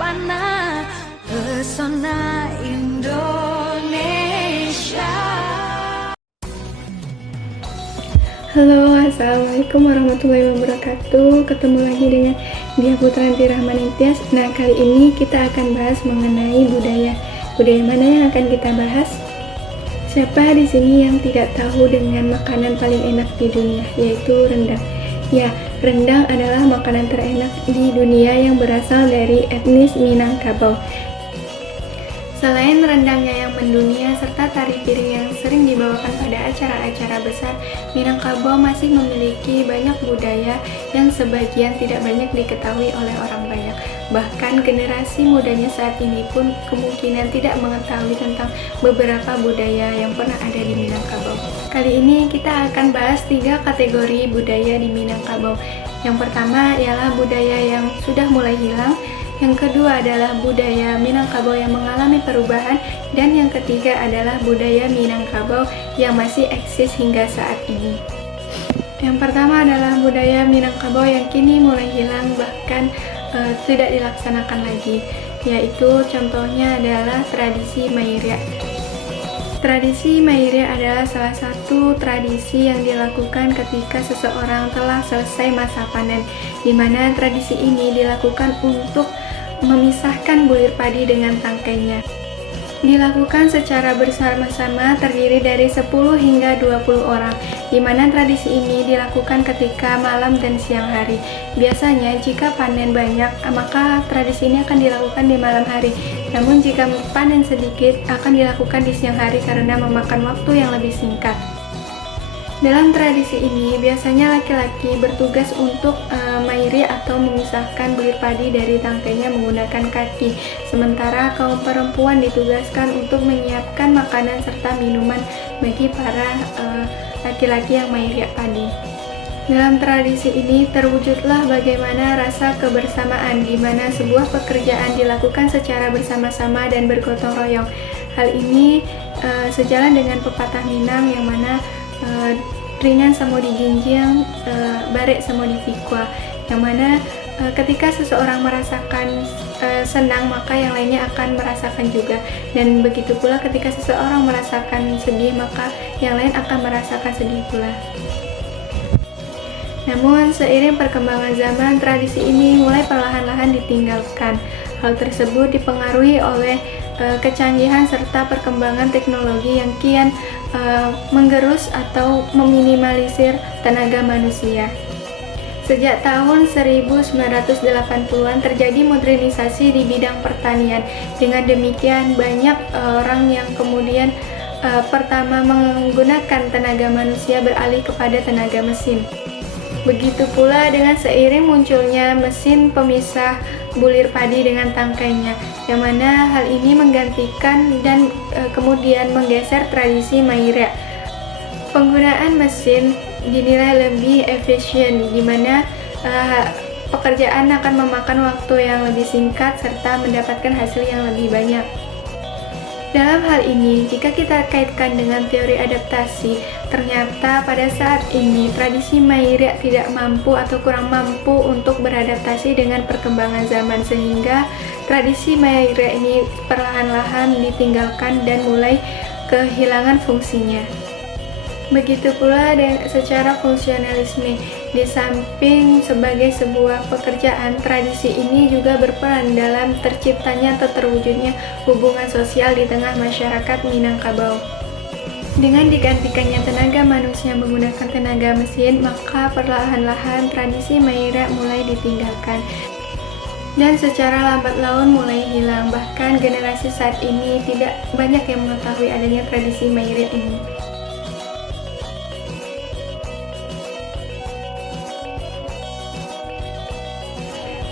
terpana pesona Indonesia. Halo, assalamualaikum warahmatullahi wabarakatuh. Ketemu lagi dengan Dia Putranti Rahmanintias. Nah, kali ini kita akan bahas mengenai budaya. Budaya mana yang akan kita bahas? Siapa di sini yang tidak tahu dengan makanan paling enak di dunia, yaitu rendang? Ya, rendang adalah makanan terenak di dunia yang berasal dari etnis Minangkabau. Selain rendangnya yang mendunia serta tari piring yang sering dibawakan pada acara-acara besar, Minangkabau masih memiliki banyak budaya yang sebagian tidak banyak diketahui oleh orang banyak. Bahkan generasi mudanya saat ini pun kemungkinan tidak mengetahui tentang beberapa budaya yang pernah ada di Minangkabau. Kali ini kita akan bahas 3 kategori budaya di Minangkabau. Yang pertama ialah budaya yang sudah mulai hilang, yang kedua adalah budaya Minangkabau yang mengalami perubahan, dan yang ketiga adalah budaya Minangkabau yang masih eksis hingga saat ini. Yang pertama adalah budaya Minangkabau yang kini mulai hilang, bahkan tidak dilaksanakan lagi, yaitu contohnya adalah tradisi Mairia. Tradisi Mairia adalah salah satu tradisi yang dilakukan ketika seseorang telah selesai masa panen, di mana tradisi ini dilakukan untuk memisahkan bulir padi dengan tangkainya. Dilakukan secara bersama-sama, terdiri dari 10 hingga 20 orang, di mana tradisi ini dilakukan ketika malam dan siang hari. Biasanya jika panen banyak, maka tradisi ini akan dilakukan di malam hari. Namun jika panen sedikit, akan dilakukan di siang hari karena memakan waktu yang lebih singkat. Dalam tradisi ini, biasanya laki-laki bertugas untuk mairi atau memisahkan bulir padi dari tangkainya menggunakan kaki, sementara kaum perempuan ditugaskan untuk menyiapkan makanan serta minuman bagi para laki-laki yang mairi padi. Dalam tradisi ini terwujudlah bagaimana rasa kebersamaan, di mana sebuah pekerjaan dilakukan secara bersama-sama dan bergotong royong. Hal ini sejalan dengan pepatah Minang yang mana ringan samo dijinjing, barek samo dipikwa, yang mana ketika seseorang merasakan senang, maka yang lainnya akan merasakan juga, dan begitu pula ketika seseorang merasakan sedih, maka yang lain akan merasakan sedih pula. Namun seiring perkembangan zaman, tradisi ini mulai perlahan-lahan ditinggalkan. Hal tersebut dipengaruhi oleh kecanggihan serta perkembangan teknologi yang kian menggerus atau meminimalisir tenaga manusia. Sejak tahun 1980-an terjadi modernisasi di bidang pertanian. Dengan demikian banyak orang yang kemudian pertama menggunakan tenaga manusia beralih kepada tenaga mesin. Begitu pula dengan seiring munculnya mesin pemisah bulir padi dengan tangkainya, yang mana hal ini menggantikan dan kemudian menggeser tradisi Mairia. Penggunaan mesin dinilai lebih efisien, di mana pekerjaan akan memakan waktu yang lebih singkat serta mendapatkan hasil yang lebih banyak. Dalam hal ini, jika kita kaitkan dengan teori adaptasi, ternyata pada saat ini tradisi Mairia tidak mampu atau kurang mampu untuk beradaptasi dengan perkembangan zaman, sehingga tradisi Mairia ini perlahan-lahan ditinggalkan dan mulai kehilangan fungsinya. Begitu pula secara fungsionalisme, di samping sebagai sebuah pekerjaan, tradisi ini juga berperan dalam terciptanya atau terwujudnya hubungan sosial di tengah masyarakat Minangkabau. Dengan digantikannya tenaga manusia menggunakan tenaga mesin, maka perlahan-lahan tradisi Mairia mulai ditinggalkan dan secara lambat laun mulai hilang. Bahkan generasi saat ini tidak banyak yang mengetahui adanya tradisi Mairia ini.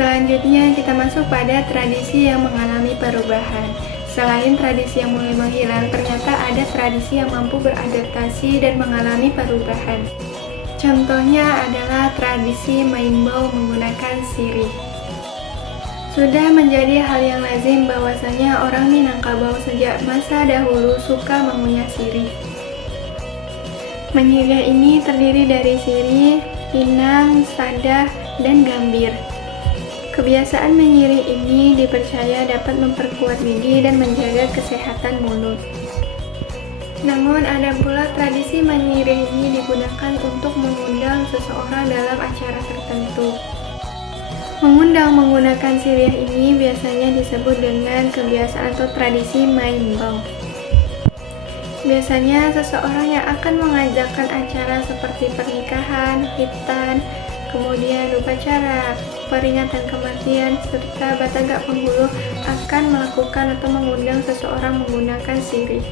Selanjutnya kita masuk pada tradisi yang mengalami perubahan. Selain tradisi yang mulai menghilang, ternyata ada tradisi yang mampu beradaptasi dan mengalami perubahan. Contohnya adalah tradisi maimbau menggunakan sirih. Sudah menjadi hal yang lazim bahwasanya orang Minangkabau sejak masa dahulu suka mengunyah sirih. Menyiria ini terdiri dari sirih, pinang, sadah, dan gambir. Kebiasaan menyiring ini dipercaya dapat memperkuat gigi dan menjaga kesehatan mulut. Namun ada pula tradisi menyiring ini digunakan untuk mengundang seseorang dalam acara tertentu. Mengundang menggunakan sirih ini biasanya disebut dengan kebiasaan atau tradisi maimbau. Biasanya seseorang yang akan mengajakkan acara seperti pernikahan, khitan, kemudian upacara, peringatan kematian, serta batagak penghulu akan melakukan atau mengundang seseorang menggunakan sirih.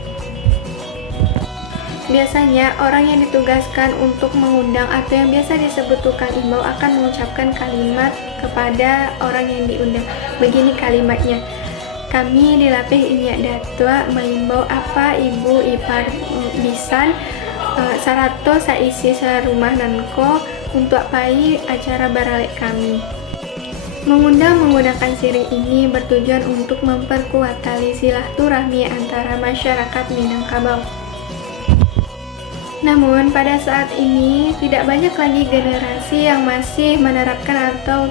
Biasanya orang yang ditugaskan untuk mengundang atau yang biasa disebut tukang imbau akan mengucapkan kalimat kepada orang yang diundang. Begini kalimatnya: kami dilapih inyak datua mengimbau apa ibu ipar bisan sarato saisi sarumah nanko untuk pai acara baralek kami. Mengundang menggunakan sirih ini bertujuan untuk memperkuat tali silaturahmi antara masyarakat Minangkabau. Namun pada saat ini tidak banyak lagi generasi yang masih menerapkan atau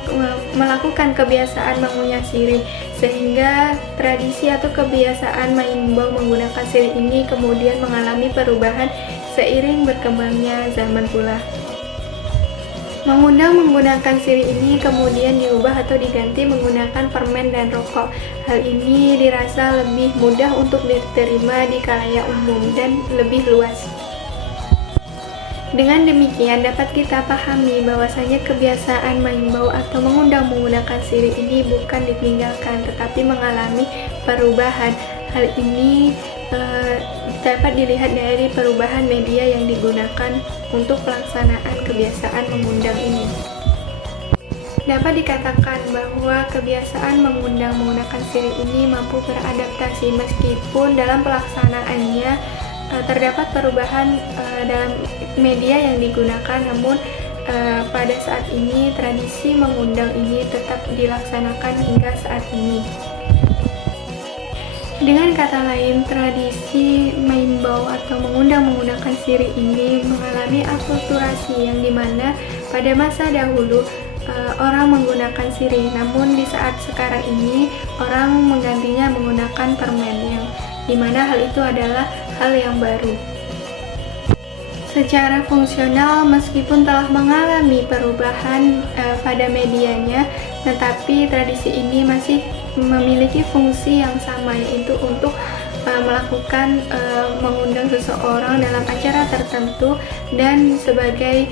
melakukan kebiasaan mengunyah sirih, sehingga tradisi atau kebiasaan mengimbau menggunakan sirih ini kemudian mengalami perubahan seiring berkembangnya zaman pula. Mengundang menggunakan sirih ini kemudian diubah atau diganti menggunakan permen dan rokok. Hal ini dirasa lebih mudah untuk diterima di khalayak umum dan lebih luas. Dengan demikian dapat kita pahami bahwasanya kebiasaan mengimbau atau mengundang menggunakan sirih ini bukan ditinggalkan tetapi mengalami perubahan. Hal ini dapat dilihat dari perubahan media yang digunakan untuk pelaksanaan kebiasaan mengundang ini. Dapat dikatakan bahwa kebiasaan mengundang menggunakan sirih ini mampu beradaptasi meskipun dalam pelaksanaannya terdapat perubahan dalam media yang digunakan, namun pada saat ini tradisi mengundang ini tetap dilaksanakan hingga saat ini. Dengan kata lain, tradisi maimbau atau mengundang menggunakan sirih ini mengalami akulturasi yang dimana pada masa dahulu orang menggunakan sirih, namun di saat sekarang ini orang menggantinya menggunakan permen, yang dimana hal itu adalah hal yang baru. Secara fungsional, meskipun telah mengalami perubahan pada medianya, tetapi tradisi ini masih memiliki fungsi yang sama, yaitu untuk melakukan mengundang seseorang dalam acara tertentu dan sebagai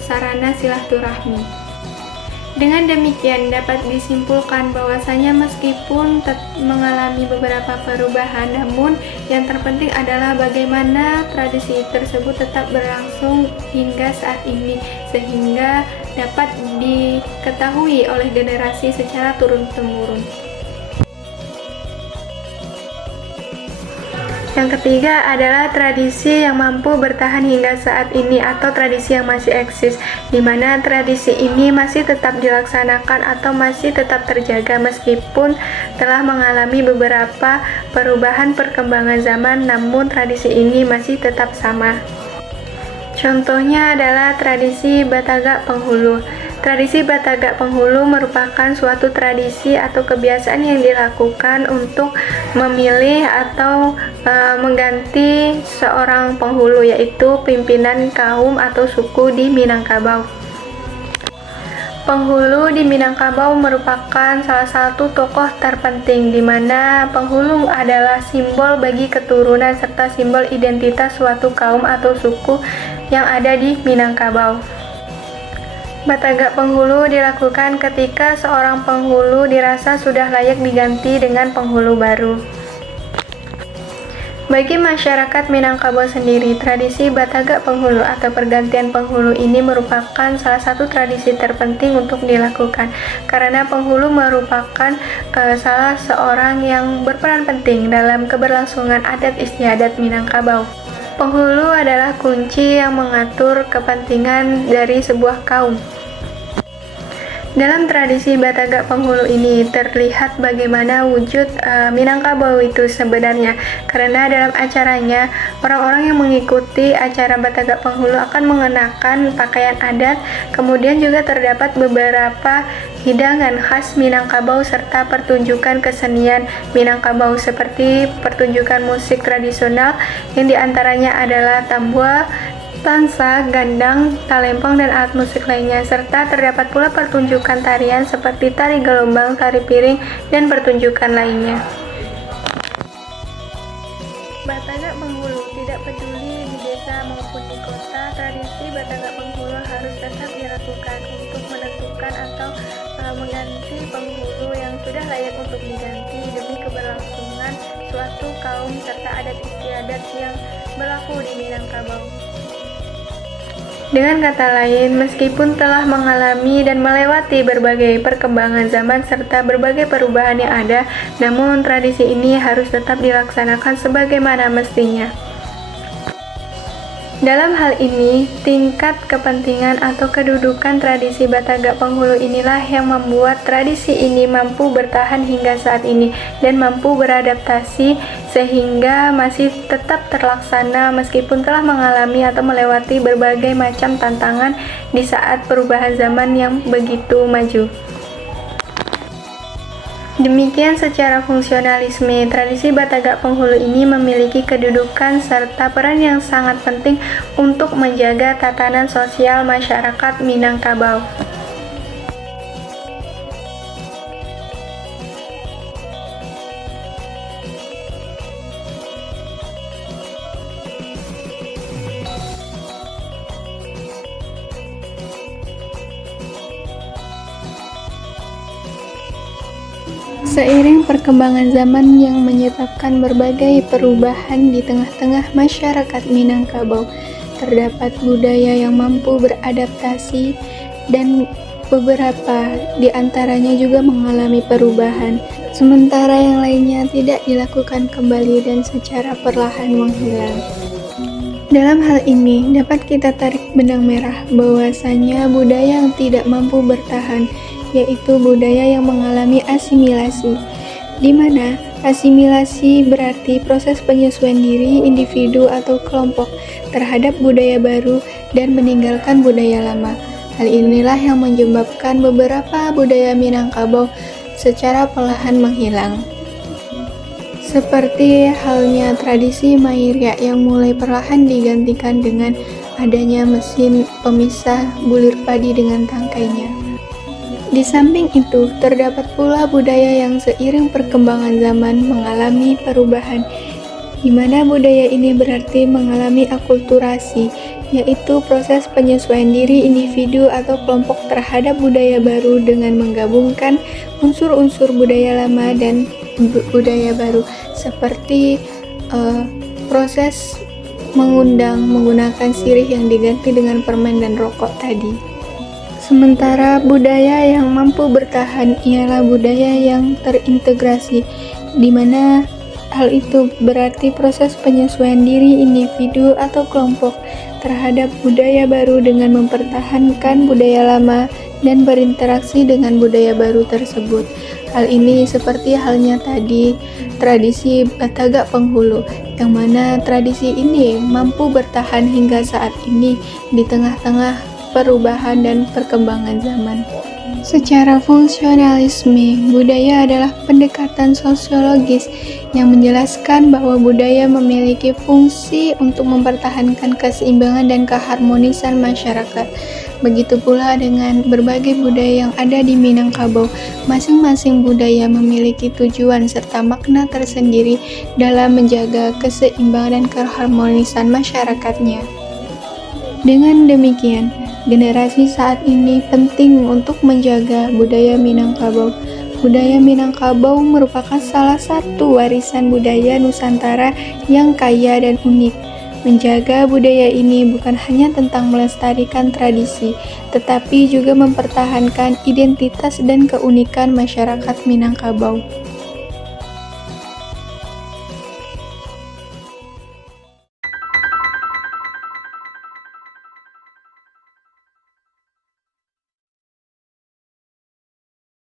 sarana silaturahmi. Dengan demikian dapat disimpulkan bahwasanya meskipun mengalami beberapa perubahan, namun yang terpenting adalah bagaimana tradisi tersebut tetap berlangsung hingga saat ini, sehingga dapat diketahui oleh generasi secara turun-temurun. Yang ketiga adalah tradisi yang mampu bertahan hingga saat ini atau tradisi yang masih eksis, di mana tradisi ini masih tetap dilaksanakan atau masih tetap terjaga meskipun telah mengalami beberapa perubahan perkembangan zaman, namun tradisi ini masih tetap sama. Contohnya adalah tradisi Batagak Penghulu. Tradisi Batagak Penghulu merupakan suatu tradisi atau kebiasaan yang dilakukan untuk memilih atau mengganti seorang penghulu, yaitu pimpinan kaum atau suku di Minangkabau. Penghulu di Minangkabau merupakan salah satu tokoh terpenting, di mana penghulu adalah simbol bagi keturunan serta simbol identitas suatu kaum atau suku yang ada di Minangkabau. Batagak penghulu dilakukan ketika seorang penghulu dirasa sudah layak diganti dengan penghulu baru. Bagi masyarakat Minangkabau sendiri, tradisi Batagak Penghulu atau pergantian penghulu ini merupakan salah satu tradisi terpenting untuk dilakukan, karena penghulu merupakan salah seorang yang berperan penting dalam keberlangsungan adat istiadat Minangkabau. Penghulu adalah kunci yang mengatur kepentingan dari sebuah kaum. Dalam tradisi Batagak Penghulu ini terlihat bagaimana wujud Minangkabau itu sebenarnya, karena dalam acaranya orang-orang yang mengikuti acara Batagak Penghulu akan mengenakan pakaian adat, kemudian juga terdapat beberapa hidangan khas Minangkabau serta pertunjukan kesenian Minangkabau seperti pertunjukan musik tradisional yang diantaranya adalah tambua, tansa, gandang, talempong, dan alat musik lainnya, serta terdapat pula pertunjukan tarian seperti tari gelombang, tari piring, dan pertunjukan lainnya. Batagak Penghulu tidak peduli di desa maupun di kota, tradisi Batagak Penghulu harus tetap dilakukan untuk menentukan atau mengganti penghulu yang sudah layak untuk diganti demi keberlangsungan suatu kaum serta adat istiadat yang berlaku di Minangkabau. Dengan kata lain, meskipun telah mengalami dan melewati berbagai perkembangan zaman serta berbagai perubahan yang ada, namun tradisi ini harus tetap dilaksanakan sebagaimana mestinya. Dalam hal ini, tingkat kepentingan atau kedudukan tradisi Batagak Penghulu inilah yang membuat tradisi ini mampu bertahan hingga saat ini dan mampu beradaptasi sehingga masih tetap terlaksana meskipun telah mengalami atau melewati berbagai macam tantangan di saat perubahan zaman yang begitu maju. Demikian secara fungsionalisme, tradisi Batagak Penghulu ini memiliki kedudukan serta peran yang sangat penting untuk menjaga tatanan sosial masyarakat Minangkabau. Seiring perkembangan zaman yang menyebabkan berbagai perubahan di tengah-tengah masyarakat Minangkabau, terdapat budaya yang mampu beradaptasi dan beberapa di antaranya juga mengalami perubahan, sementara yang lainnya tidak dilakukan kembali dan secara perlahan menghilang. Dalam hal ini, dapat kita tarik benang merah bahwasanya budaya yang tidak mampu bertahan yaitu budaya yang mengalami asimilasi, di mana asimilasi berarti proses penyesuaian diri individu atau kelompok terhadap budaya baru dan meninggalkan budaya lama. Hal inilah yang menyebabkan beberapa budaya Minangkabau secara perlahan menghilang. Seperti halnya tradisi Mairya yang mulai perlahan digantikan dengan adanya mesin pemisah bulir padi dengan tangkainya. Di samping itu, terdapat pula budaya yang seiring perkembangan zaman mengalami perubahan, di mana budaya ini berarti mengalami akulturasi, yaitu proses penyesuaian diri individu atau kelompok terhadap budaya baru dengan menggabungkan unsur-unsur budaya lama dan budaya baru, seperti proses mengundang menggunakan sirih yang diganti dengan permen dan rokok tadi. Sementara budaya yang mampu bertahan ialah budaya yang terintegrasi, di mana hal itu berarti proses penyesuaian diri individu atau kelompok terhadap budaya baru dengan mempertahankan budaya lama dan berinteraksi dengan budaya baru tersebut. Hal ini seperti halnya tadi tradisi Batagak Penghulu, yang mana tradisi ini mampu bertahan hingga saat ini di tengah-tengah perubahan dan perkembangan zaman. Secara fungsionalisme, budaya adalah pendekatan sosiologis yang menjelaskan bahwa budaya memiliki fungsi untuk mempertahankan keseimbangan dan keharmonisan masyarakat. Begitu pula dengan berbagai budaya yang ada di Minangkabau, masing-masing budaya memiliki tujuan serta makna tersendiri dalam menjaga keseimbangan dan keharmonisan masyarakatnya. Dengan demikian, generasi saat ini penting untuk menjaga budaya Minangkabau. Budaya Minangkabau merupakan salah satu warisan budaya Nusantara yang kaya dan unik. Menjaga budaya ini bukan hanya tentang melestarikan tradisi, tetapi juga mempertahankan identitas dan keunikan masyarakat Minangkabau.